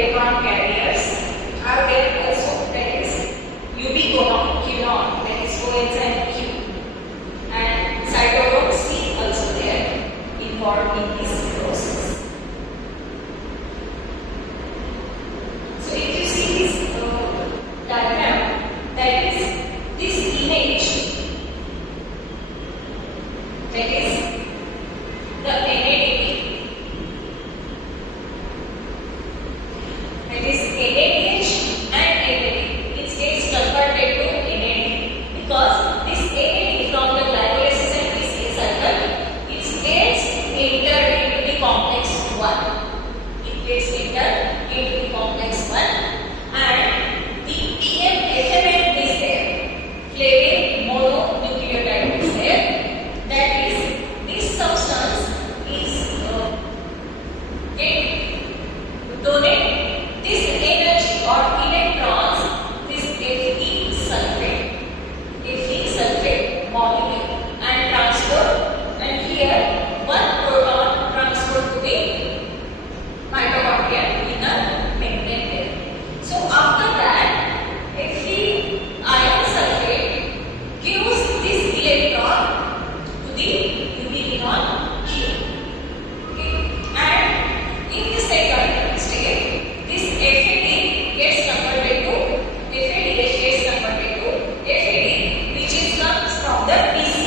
electron carriers are there also, that is ubiquinone, that is coenzyme Q, and cytochrome C also there involved in this process. So if you see this diagram, that is this image, that is the NADP, that is NADH and NAD. It gets converted to NAD because this NAD from the glycolysis and this cycle, it gets entered into the complex 1. It gets entered into the complex 1 and the FMN is there. Flavin mononucleotide is there. That is, this substance is donate this energy or electrons, this Fe sulfate molecule and transport, and here one proton transport to the mitochondrial inner membrane there. So after that, Fe iron sulfate gives this electron to the ubiquinone Q. Okay. And in the second state, this FAD gets converted to FAD, which is comes from the PC.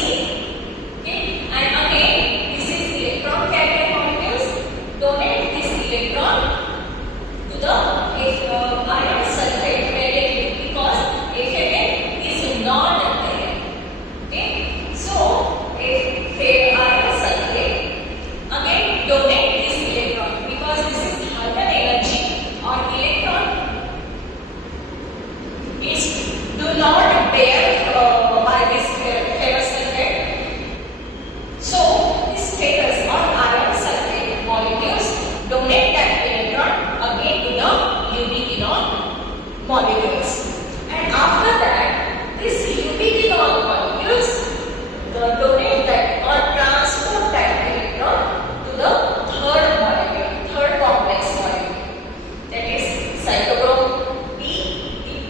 Okay. And again, this is electron carrier molecules donate this electron to the iron sulfate directly because FMN is not there. Okay. So if iron sulfate again donate this electron because this is hidden energy or electron is do not bear by this ferrous sulfate. So this ferrous or iron sulfate molecules donate that electron again to the ubiquinone molecules. And after that, this ubiquinone molecules donate that or transport that electron to the third molecule, third complex molecule. That is cytochrome B.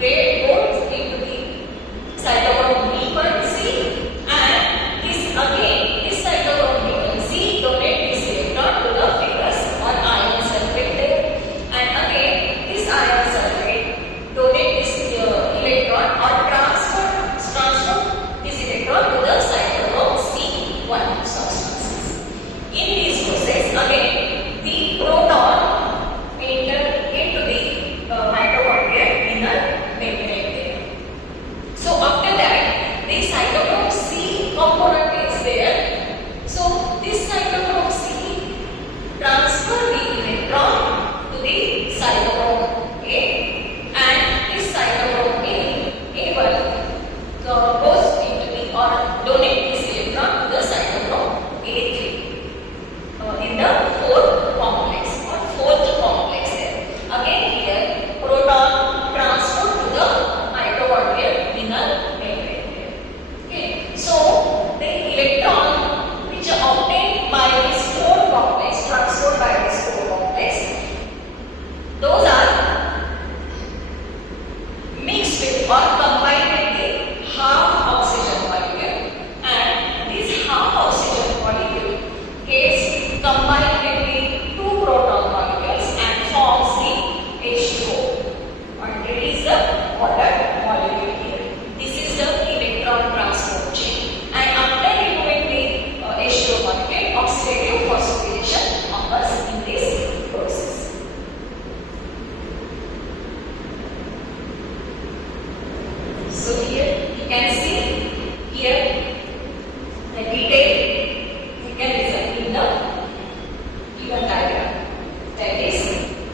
It goes into the cytochrome B1C, and this again, this cytochrome B1C donate this electron to the ferrous or iron sulfate there, and again this iron sulfate donate this electron or transfer this electron to the cytochrome C1 substances. In this process, again the proton enter into the mitochondrial inner membrane there. So after that, the cytochrome C component is there. So this cytochrome C transfer the electron to the cytochrome A, and this cytochrome A1 goes into the or donate this electron to the cytochrome A3 in the fourth complex or fourth complex there. Again here proton transfer to the mitochondrial inner membrane there. Okay. So the electron which are obtained by this fourth complex, transferred by this fourth complex, those are mixed with or combined with the half oxygen molecule, and this half oxygen molecule gets combined with the two proton molecules and forms the H2O, and it is the water molecule here. This is the electron transport chain, and after removing the H2O molecule, oxidative phosphorylation occurs in this process. So here you can see here the detailed mechanism in the given diagram. That is,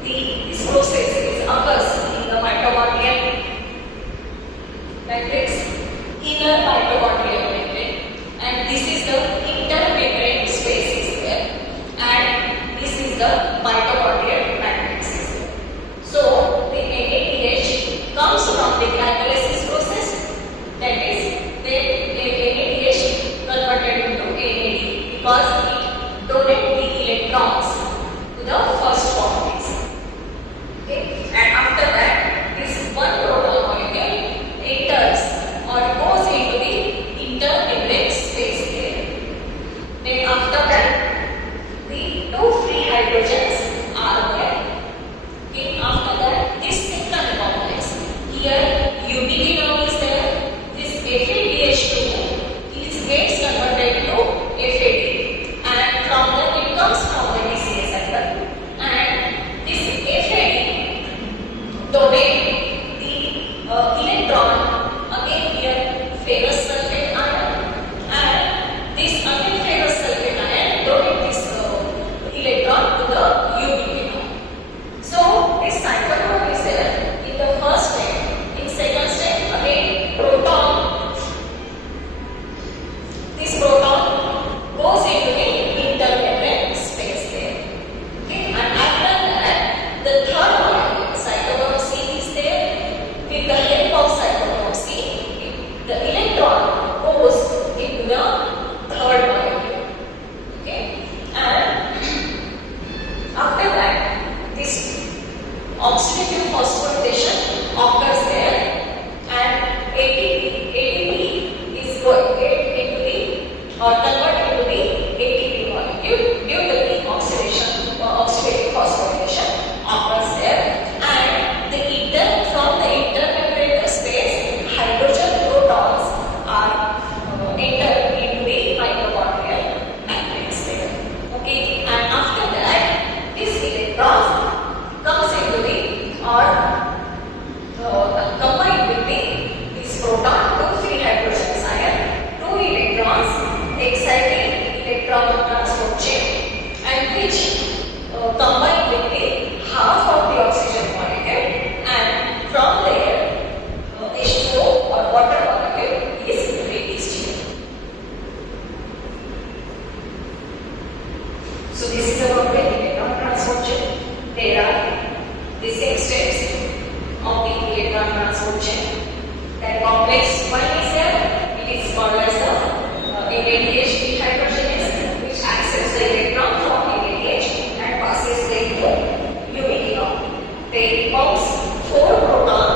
this process occurs in the mitochondrial matrix, inner mitochondrial matrix, and this is the intermembrane space is there, and this is the mitochondrial matrix is there. So the NADH comes from the glycolysis process, that is, the NADH converted into NAD because it donates the electrons to the first complex. Okay. two free hydrogens are there. Okay, after that, this second complex. Here, ubiquinol is there. This FADH2 is gets converted to FAD, and from there it comes from the DCA cycle. And this FAD donate the electron again here ferrous sulfate ion, and this again ferrous sulfate ion donate this electron to the ubiquinol. So this cycle is there in the first step. In second step, again proton. This proton goes into the intermembrane space there. Okay, and after that, the third molecule, cytochrome C, is there. With the help of cytochrome C, the electron goes into the third molecule. Okay, and after that, this oxidative phosphorylation occurs there, and ATP is get into the or convert into the ATP molecule due to the oxidative phosphorylation occurs there, and from the intermembrane space, hydrogen protons are enter into the mitochondrial matrix there. Okay, and after that, this electrons comes into the combined with this proton to free hydrogen ion, two electrons exciting electron transport chain, and which combine with the half of the oxygen molecule, and from there H2O or water molecule is released here. So this is about the electron transport chain. There are the 6 steps of the electron transport chain. That complex one is there. It is called as the NADH dehydrogenase, which accepts the electron from NADH and passes them to ubiquinol. They pumps 4 protons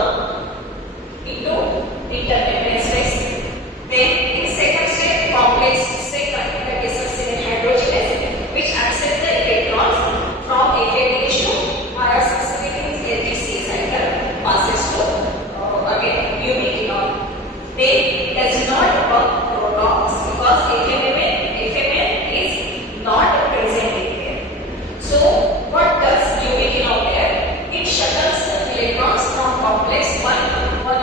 into intermembrane space. Then in second step, complex second, that is succinate hydrogenase, which accepts the electrons from FADH2 via succinate LGC cycle, passes to again ubiquinol. They does not pump protons because FMN is not present in there. So what does ubiquinol there? It shuttles electrons from complex 1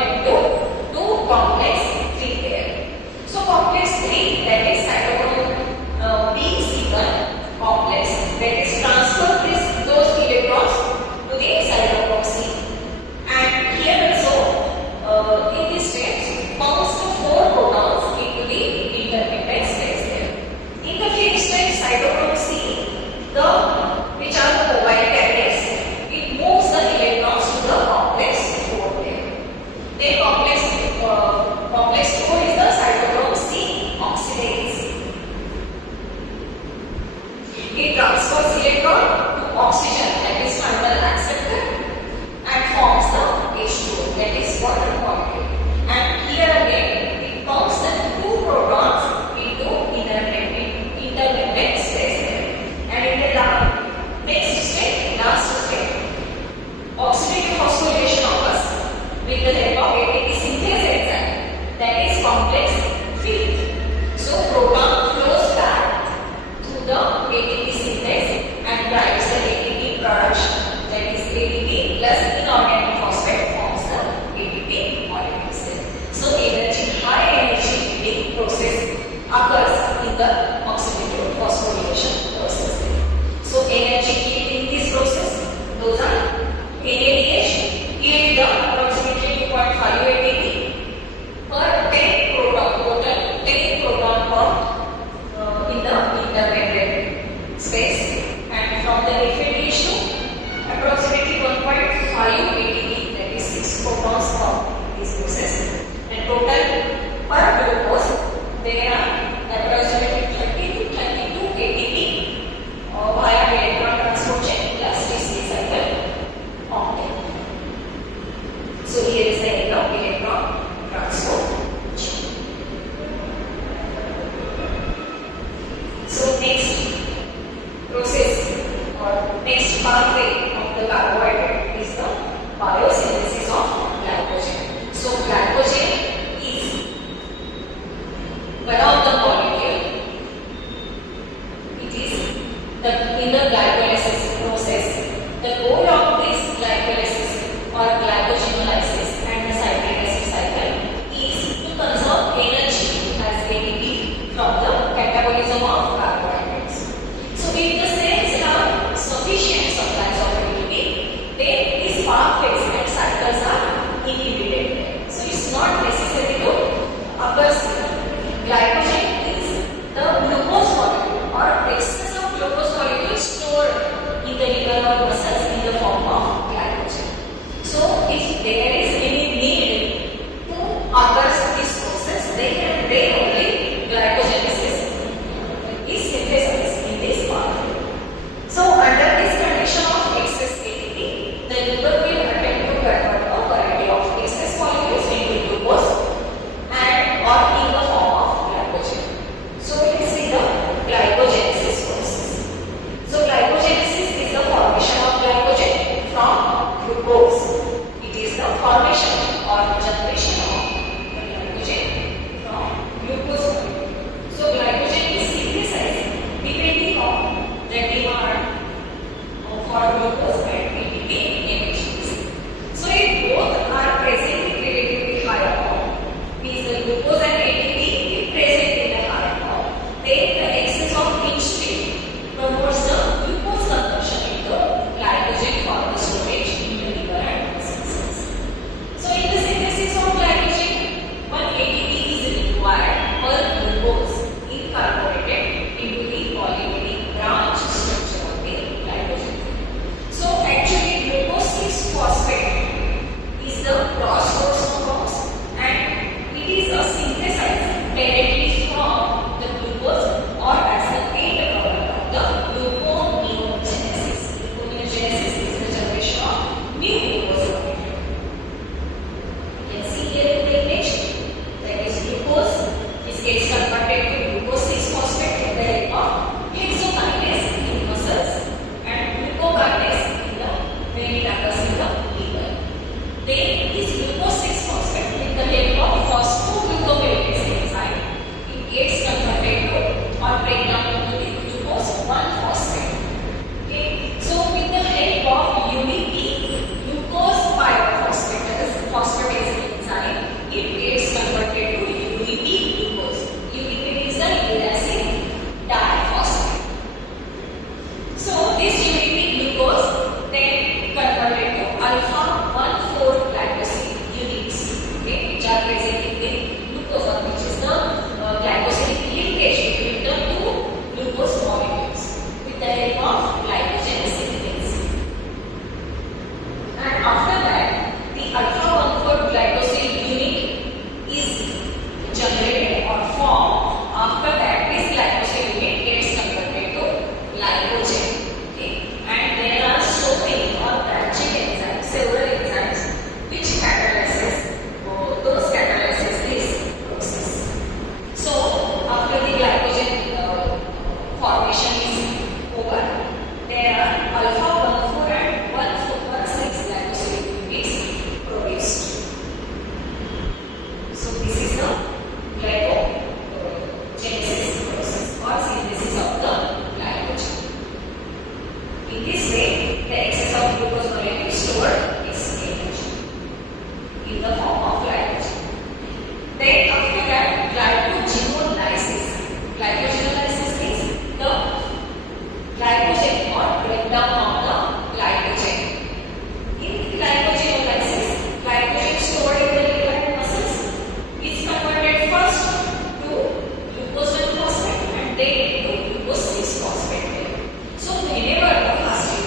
and 2 to complex 3 there. So complex 3, that is cytochrome B-C1 complex, that is transfer those electrons to the cytochrome C. And here also in this stage pumps 4 protons into the intermembrane space there. In the fifth stage, cytochrome C, which are the mobile carriers, it moves the electrons to the complex 4 there. Then complex 4 is the cytochrome C oxidase. It transfers electron to oxygen, that is final acceptor, and forms the H2O, that is water molecule. And here again, it pumps the 2 protons into intermembrane space there. And in the next step, last step, oxidative phosphorylation occurs with the help of ATP synthase enzyme, that is complex 5th. So proton flows back through the ATP synthase and drives the ATP production, that is ATP plus inorganic phosphate forms the ATP molecules there. So high energy leak process occurs in the oxidative phosphorylation process there. So energy in this process, those are NADH yield the approximately 2.5 ATP per 10 proton, total 10 proton pumped in the intermembrane space, and from the FADH2 approximately 1.5 ATP, that is 6 protons pumped in this process, and total per glucose there are approximately 30 to 32 ATP via electron transport chain plus DC cycle pumped. So here is the end of electron transport chain. So next process next pathway of the carbohydrate is the biosynthesis of glycogen. So glycogen is one of the molecule. It is in the glycolysis process. The goal of this glycolysis or glycogenolysis and the cyclic acid cycle is to conserve energy as ATP from the catabolism of carbohydrates. So if the cells have sufficient supplies of ATP, then these pathways and cycles are inhibited. So it's not necessary to occur. Glycogen is the glucose molecule or excess of glucose molecule stored in the liver or muscles in the form of glycogen. So if there is any need to occur this process, then only glycogenesis is synthesized in this pathway. So under this condition of excess ATP, the liver will attempt to convert a variety of excess molecules into glucose and or in the form of glycogen. So let us see the glycogenesis process. So glycogenesis is the formation of glycogen from glucose. It is the formation or generation of glycogen from glucose molecule. So glycogen is synthesized depending on the demand for glucose and ATP emissions. So if both are present in relatively high amount, means the glucose and ATP is present in a high amount, then the excess of each state promotes the glucose consumption in the glycogen for the storage in the liver and muscle cells. So in the synthesis of glycogen, 1 ATP is required per glucose incorporated into the polymeric branch structure of the glycogen. So actually glucose 6-phosphate is the cross-source compounds and it is a synthesized directly from the glucose or as the end product of the gluconeogenesis. Gluconeogenesis is the generation of new glucose molecule. You can see here in the image that is glucose. This gets converted to glucose 6-phosphate with the help of hexokinase in muscles and glucokinase when it occurs in the liver. Then this glucose 6-phosphate with the help of phosphoglucopalatase enzyme, it gets converted to or break down into the glucose 1-phosphate. Okay. So with the help of unique glucose phosphatase enzyme, it gets converted to unique glucose. Unique is the uracil diphosphate. So this unique glucose then converted to alpha-1,4-glycosidic units, okay, which are present in the glucose or which is the glycosidic linkage between the two glucose molecules with the help of glycogen synthase. And after that, the alpha-1,4-glycosidic unit is generated or formed. After that, this glycosidic unit gets converted to glycogen. Okay. And there are so many or branching enzymes, several enzymes which catalyzes those catalyzes this process. So after the glycogen formation is over, there are alpha-1,4 and 1,6 glycosidic units produced. So this is the glycogenesis process or synthesis of the glycogen. In this way, the excess of glucose molecule stored its energy in the form of glycogen. Then after that, glycogenolysis. Glycogenolysis is the glycogen or breakdown of the glycogen. In glycogenolysis, glycogen stored in the liver and muscles is converted first to glucose 1-phosphate and then to glucose 6-phosphate. So whenever the fasting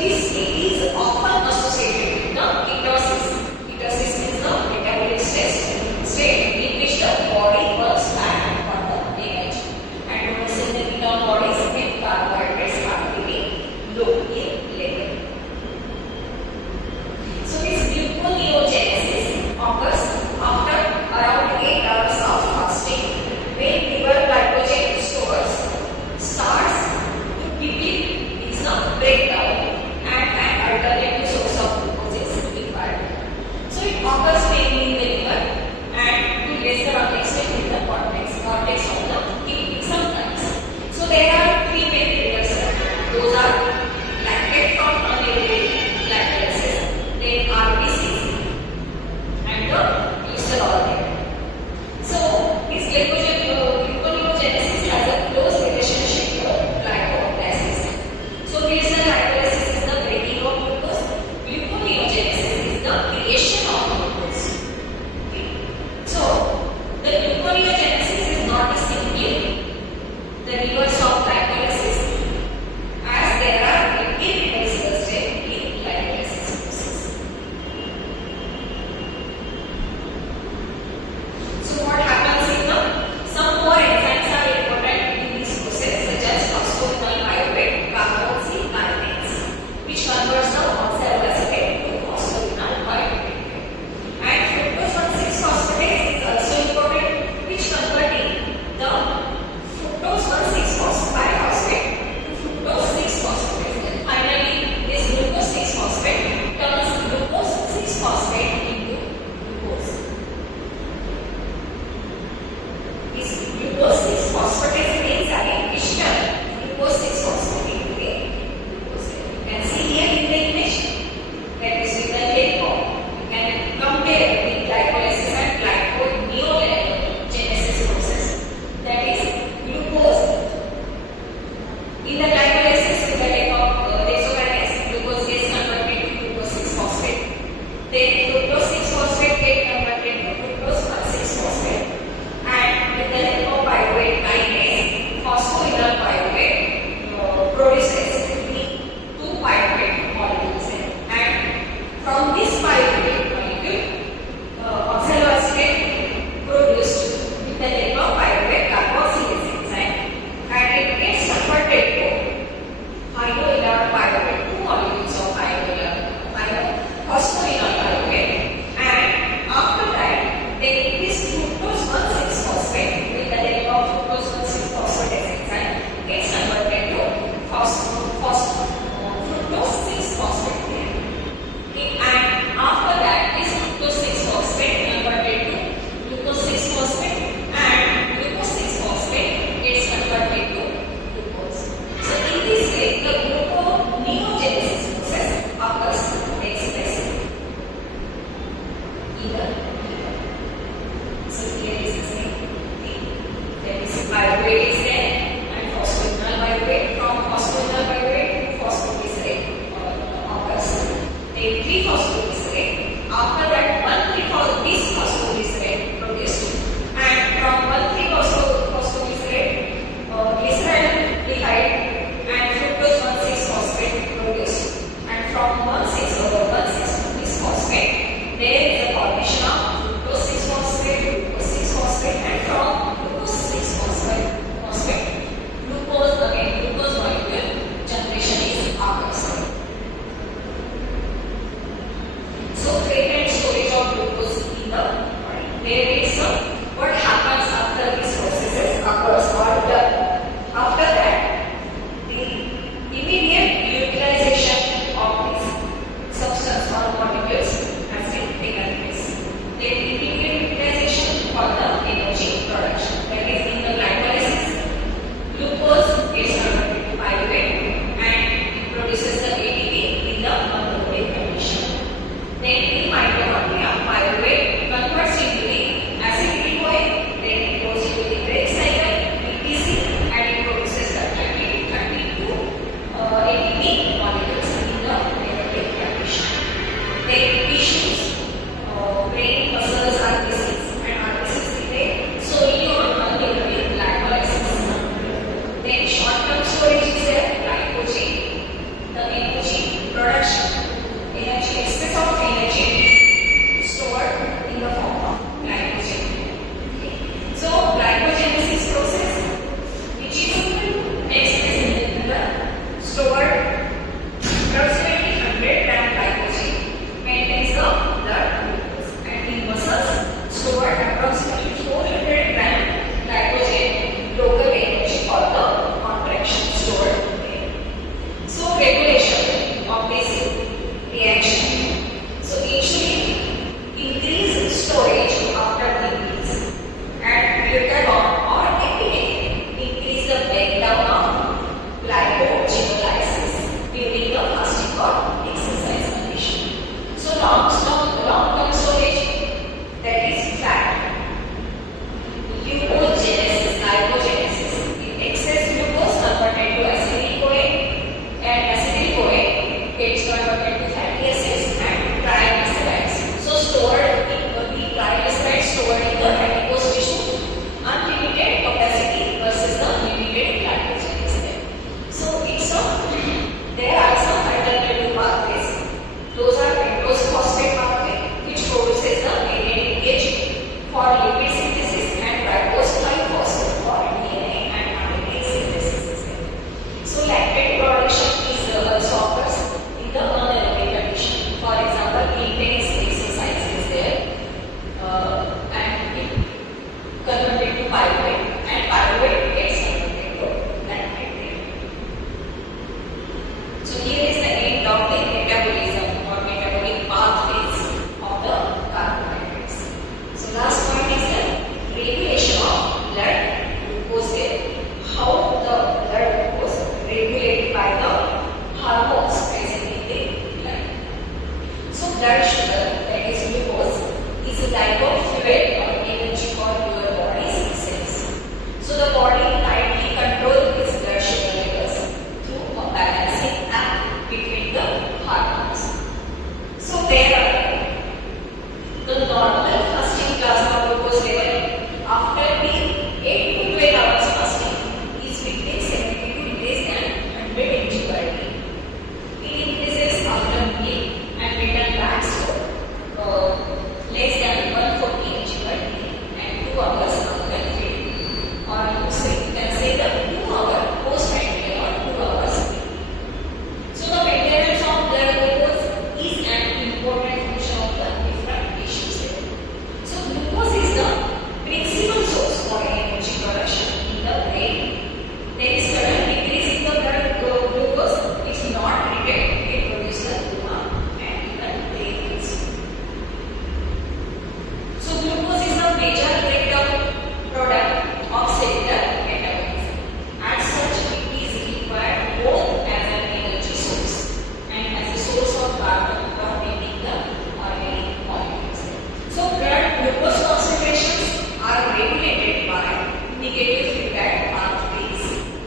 this is often associated with the ketosis. Ketosis means the metabolic state in which the body burns fat for the energy. And once in the ketone bodies with carbohydrates are very low in level. So this gluconeogenesis occurs after around 8 hours of fasting when liver glycogen stores starts to deplete, is not breakdown, and an alternative source of glucose is required. So it occurs mainly in the liver and to lesser extent in the cortex of the kidney sometimes. So there are three main triggers. Those are lactate from a liver regulation of this reaction. So insulin increase storage after release, and glucagon or epinephrine increase the breakdown of glycogenolysis during the fasting or exercise condition. So long-term storage, that is fat. Glycogenesis. In excess glucose converted to acetyl-CoA, and acetyl-CoA gets converted to fatty acids and triglycerides. So the triglycerides stored in the adipose tissue, unlimited capacity versus the limited glycogenesis. So there are some alternative pathways. Those are pentose phosphate pathway, which produces the ADH for lipid synthesis, and ribose 5-phosphate for DNA and RNA synthesis. So lactate production is also occurs in the anaerobic condition. For example, intense exercise is there, and it converted to pyruvate, and pyruvate gets converted to lactate. So here is the end of the metabolism or metabolic pathways of the carbohydrates. So last point is the regulation of blood glucose level. How the blood glucose regulated by the hormones present in the blood. So blood sugar, that is glucose, is a type of fuel or energy for your body's cells. So the body tightly controls its blood sugar levels through a balancing act between the hormones. So there are the normal fasting plasma glucose level after the 8 to 12 hours fasting is between 70 to less than 100 mg/day. It increases after meal and return back to less than 140 mg/day and 2 hours after feeding. Or you can say the 2 hour post-meal or 2 hours meal. So the maintenance of blood glucose is an important function of the different tissues. So glucose is the principal source for energy production in the brain. There is sudden decrease in the blood glucose. If not treated, it produces the coma and even death. So glucose is the major breakdown product of cellular metabolism. As such, it is required both as an energy source and as a source of carbon for making the organic molecules. So blood glucose concentrations are regulated by negative feedback pathways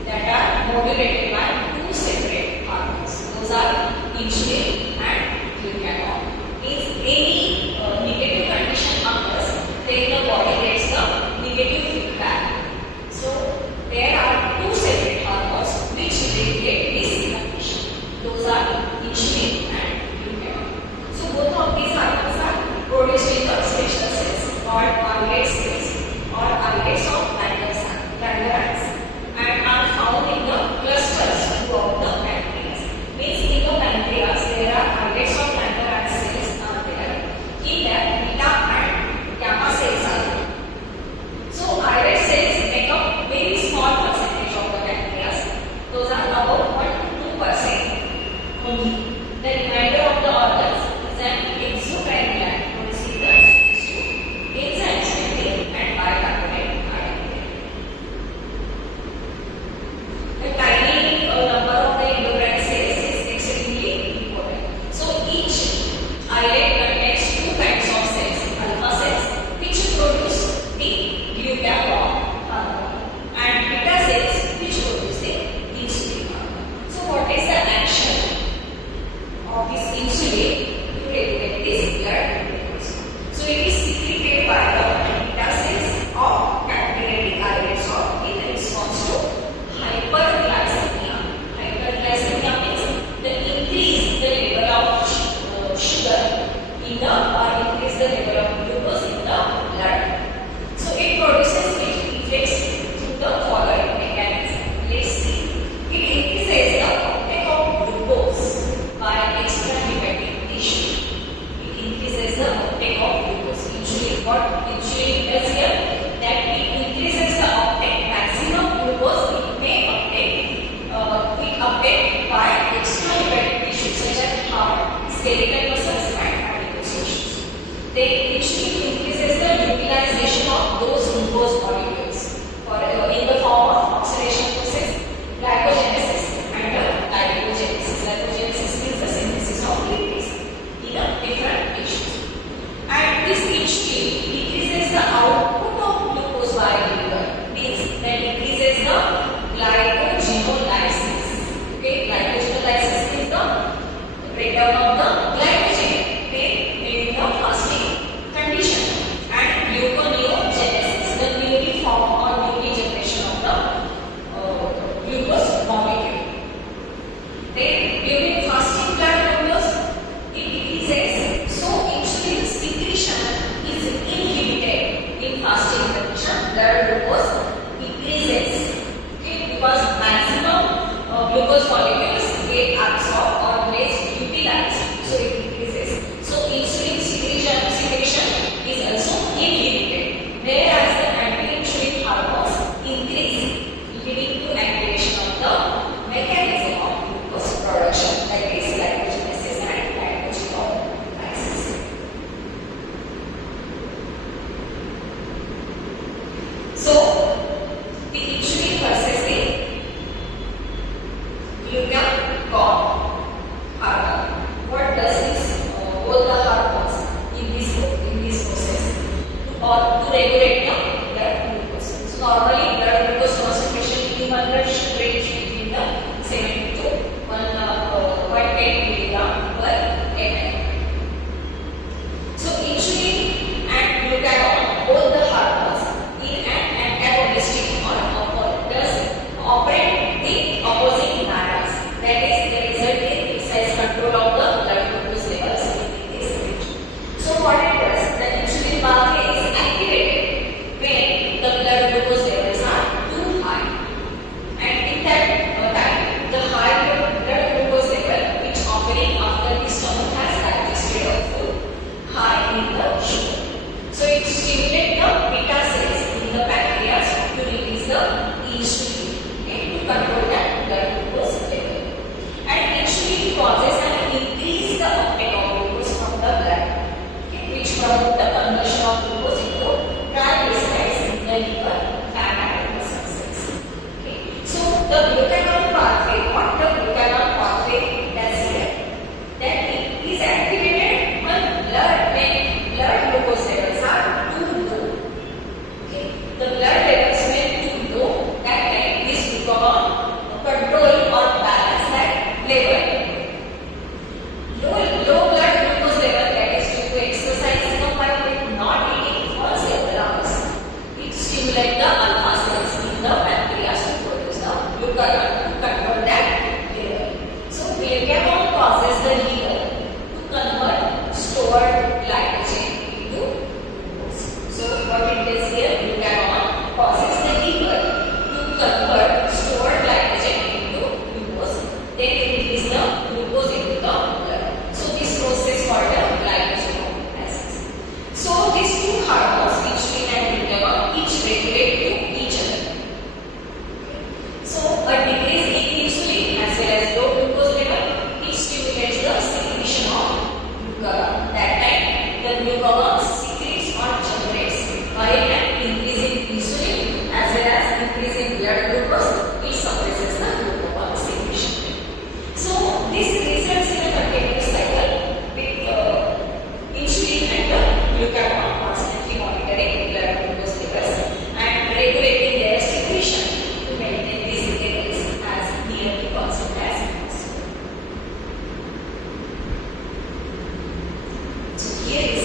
that are modulated by two separate hormones. Those are insulin and glucagon. If any negative condition occurs, then the body gets the negative feedback. So there are two separate hormones which regulate this condition. Those are insulin and glucagon. So both of these hormones are produced in the special cells called islet cells or islets of Langerhans, and are found in the clusters throughout the pancreas. Means in the pancreas there are islets of Langerhans cells are there. In that beta and gamma cells are there. So islet cells make up very small percentage of the pancreas. Those are about 1 to 2% only. The remainder of the organs is an exocrine gland producing the enzymes and bicarbonate ion. The tiny number of the endocrine cells is extremely important. So each islet contains two kinds of cells, alpha cells, which produce the glucagon hormone, and beta cells, which produce the insulin hormone. So what is the action of what it is here, glucagon causes the liver to convert stored glycogen into glucose. Then it releases the glucose into the blood. So this process called the glycogenolysis. So these two hormones, insulin and glucagon, each regulate to each other. So a decrease in insulin as well as low glucose level, it stimulates the secretion of glucagon. That time the glucagon secretes or generates while an increase in insulin as well as increase in blood glucose, it suppresses the glucagon secretion. So this results in a continuous cycle with insulin and the glucagon constantly monitoring blood glucose levels and regulating their secretion to maintain these levels as nearly constant as possible. So here is